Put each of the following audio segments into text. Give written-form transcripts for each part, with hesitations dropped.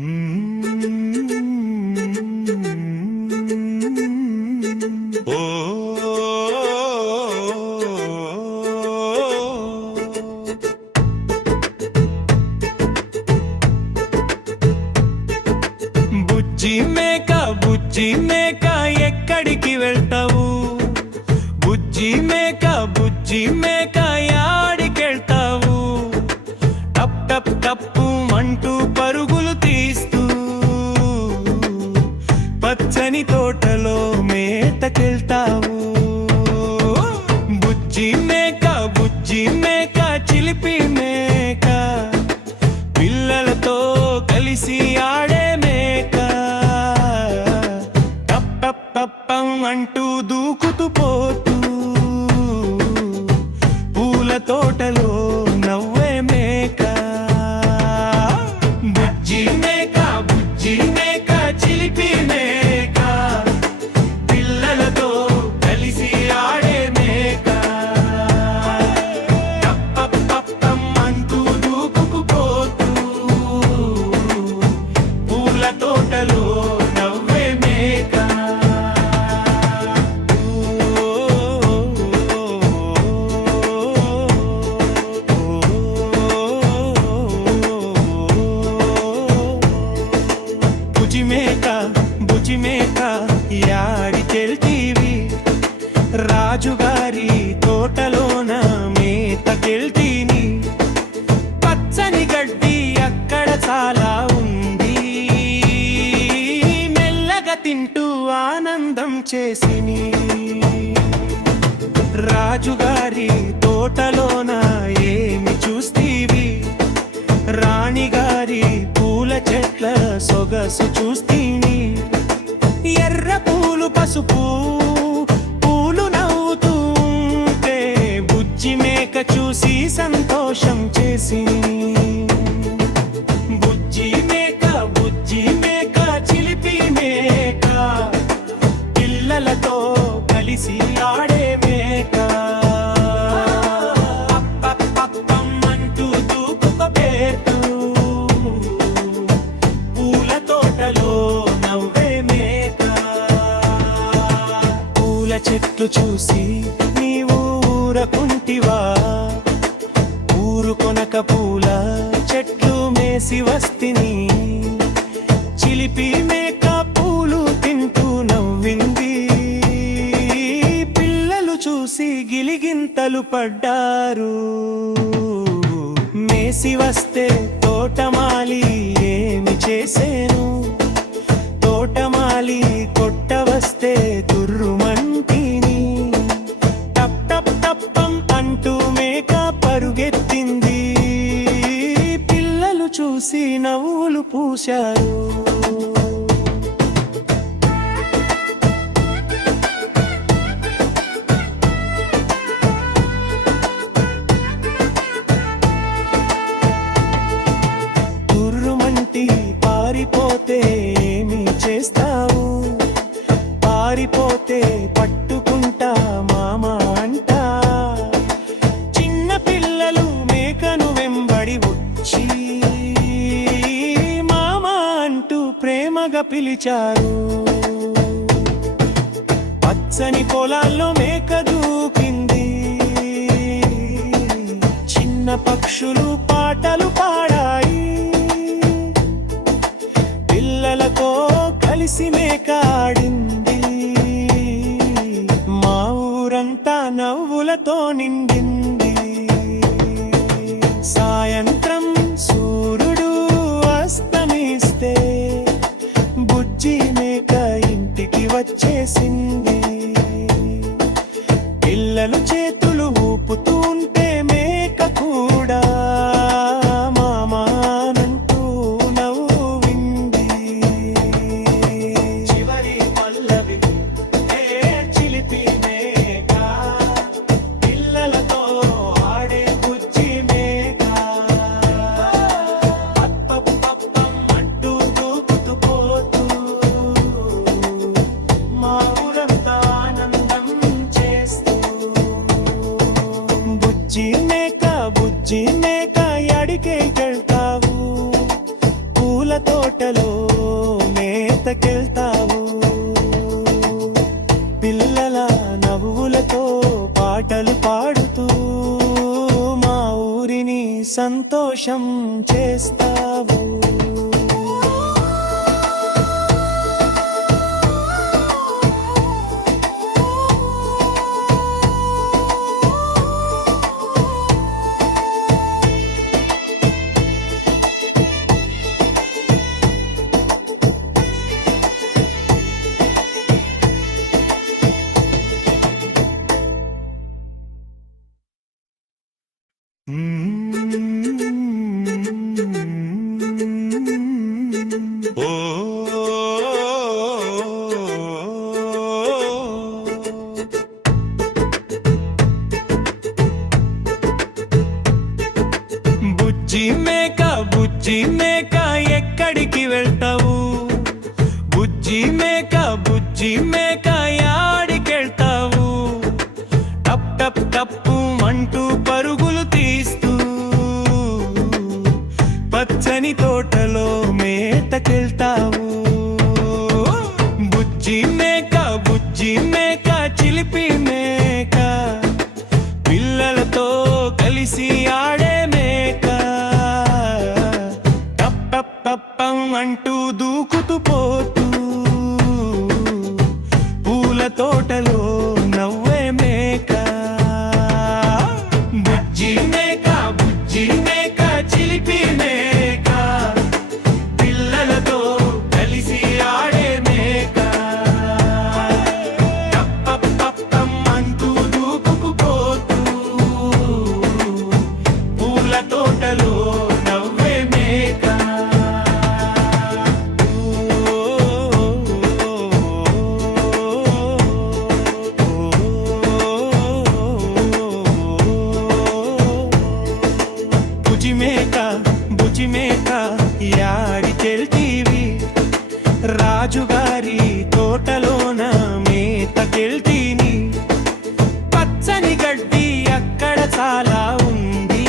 బుజ్జి మేక ఎక్కడికి వెళ్తావు? బుజ్జి మేక యాడికెళ్తావు? టప్ టప్ టప్పు మంటూ పరుగులు తీస్తూ పచ్చని తోటలో మేతకెళ్తావు. బుజ్జి మేక చిలిపి మేక పిల్లలతో కలిసి ఆడే మేక టప్ టప్ టప్పం అంటూ దూకుతూ పోతూ పూల తోటలో నవ్వే మేక. బుజ్జి మేక చిలిపి మేక పిల్లలతో కలిసి ఆడే మేక టప్ టప్ టప్పం అంటూ దూకుకు పోతూ పూల తోటలో నవ్వే మేక. బుజ్జి మేక యాడికెళ్తీవి? రాజుగారి తోటలోన మేతకెళ్తీని. పచ్చని గడ్డి అక్కడ చాలా ఉంది, మెల్లగా తింటూ ఆనందం చేసిని. రాజుగారి తోటలోన ఏమి చూస్తీవి? రాణిగారి పూల చెట్ల సొగసు చూస్తీని. ఎర్ర పూలు పసుపు పూలు నవ్వుతూ ఉంటే బుజ్జి మేక చూసి సంతోషం చేసి. బుజ్జి మేక చిలిపి మేక పిల్లలతో కలిసి ఆడే మేక అంటూ దూకుకపోతూ పూల తోటలో నవ్వే మేక. పూల చెట్లు చూసి నీవు ఊరకుంటివా? ఊరుకొనక పూల చెట్లు మేసి వస్తిని. చిలిపి మేక పూలు తింటూ నవ్వింది. పిల్లలు చూసి గిలిగింతలు పడ్డారు. మేసి వస్తే తోటమాలి ఏమి చేసేను? తోటమాలి కొట్ట వస్తే తుర్రుమంటిని. టప్ టప్ టప్పం అంటూ మేక పరుగెత్తింది. పిల్లలు చూసి నవ్వులు పూశారు. పారిపోతే ఏమి చేస్తావు? పారిపోతే పట్టుకుంటా మామ అంట. చిన్న పిల్లలు మేకను వెంబడి వచ్చి మామ అంటూ ప్రేమగా పిలిచారు. పచ్చని పొలాల్లో మేక దూకింది. చిన్న పక్షులు పాటలు పాడాయి. పిల్లలతో కలిసి మేక ఆడింది. మా ఊరంతా నవ్వులతో నిండింది. సాయంత్రం సూర్యుడు అస్తమిస్తే బుజ్జి మేక ఇంటికి వచ్చేసింది. పిల్లలు చేతులు ఊపుతూ ఉంటే మేక కూడా మామానంటూ నవ్వింది. చివరి పల్లవి చిలిపి మేక పిల్లలతో తోటలో మేతకెళ్తావు, పిల్లల నవ్వులతో పాటలు పాడుతూ మా ఊరిని సంతోషం చేస్తావు. బుజ్జి మేక ఎక్కడికి వెళ్తావు, బుజ్జి మేక యాడికెళ్తావు, టప్ టప్ టప్పు అంటూ పరుగులు తీస్తూ పచ్చని తోటలో మేతకెళ్తావు. బుజ్జి మేక చిలిపి మేక, పిల్లలతో కలిసి ఆడే మేక, టప్ టప్ టప్పం అంటూ దూకుతూ పోతూ పూల తోటలో నవ్వే మేక. బుజ్జి మేక చిలిపి మేక, పిల్లలతో కలిసి ఆడే మేక, టప్ టప్ టప్పం అంటూ దూకుతూ పోతూ పూల తోటలో నవ్వే మేక. బుజ్జి మేక యాడికెళ్తీవి, రాజుగారి తోటలోన మేతకెళ్తీని, పచ్చని గడ్డి అక్కడ చాలా ఉంది,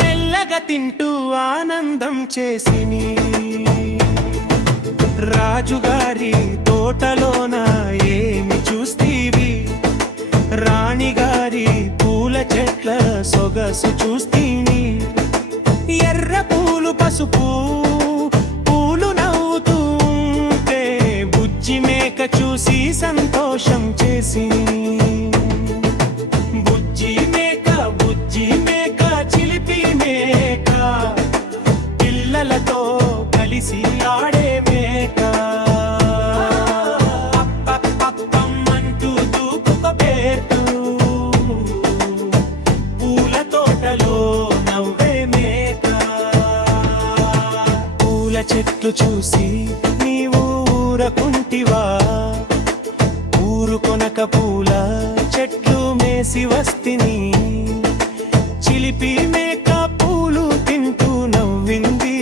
మెల్లగా తింటూ ఆనందం చేసిని. రాజుగారి తోటలోన ఏమి చూస్తీవి, రాణిగారి పూల చెట్ల సొగసు చూస్తీని, ఎర్ర పూలు పసుపు పూలు నవ్వుతూ ఉంటే బుజ్జి మేక చూసి సంతోషం చేసి. బుజ్జి మేక చిలిపి మేక, పిల్లలతో కలిసి ఆడే మేక, అంటూ దూకుతూ పూల తోటలో నవ్వే మేక. పూల చెట్లు చూసి నీవు ఊరకుంటివా, ఊరుకొనక పూల చెట్లు మేసి వస్తిని, చిలిపి మేక పూలు తింటూ నవ్వింది,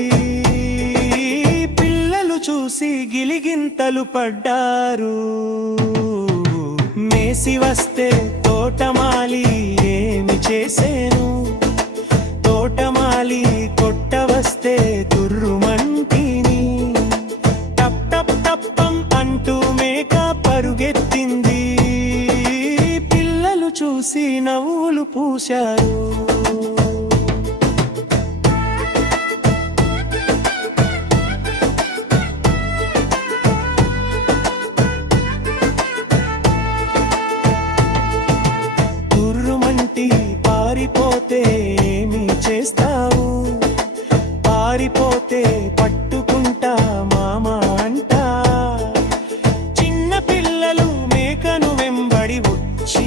పిల్లలు చూసి గిలిగింతలు పడ్డారు. మేసి వస్తే తోటమాలి ఏమి చేసేను, తోటమాలి కొట్ట వస్తే తుర్రుమంటిని, టప్ టప్ టప్పం అంటూ మేక పరుగెత్తింది, పిల్లలు చూసి నవ్వులు పూశారు. పారిపోతే ఏమి చేస్తావు, పారిపోతే పట్టుకుంటా మామ అంట, చిన్న పిల్లలు మేకను వెంబడి వచ్చి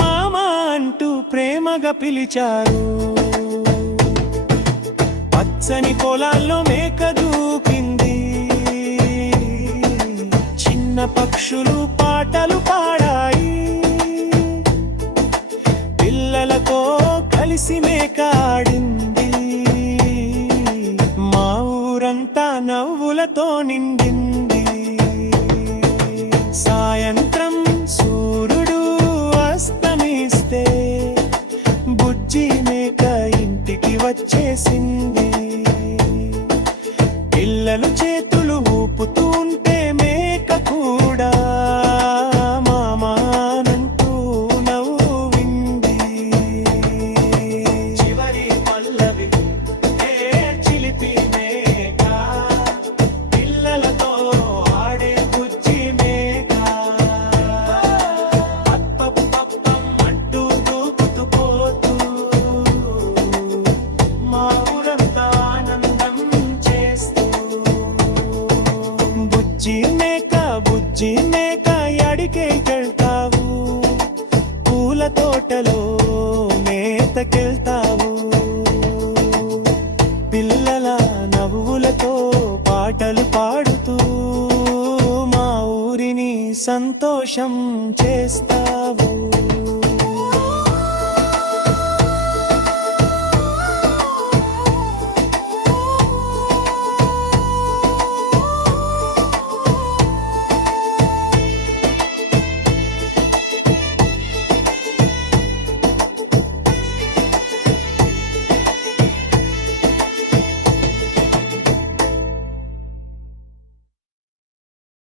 మామ అంటూ ప్రేమగా పిలిచారు. పచ్చని పొలాల్లో మేక దూకింది, చిన్న పక్షులు పాటలు పాడాయి, పిల్లలతో కలిసి మేక ఆడింది, మా ఊరంతా నవ్వులతో నిండింది. సాయంత్రం సూర్యుడు అస్తమిస్తే బుజ్జి మేక ఇంటికి వచ్చేసింది. సంతోషం చేస్తావు.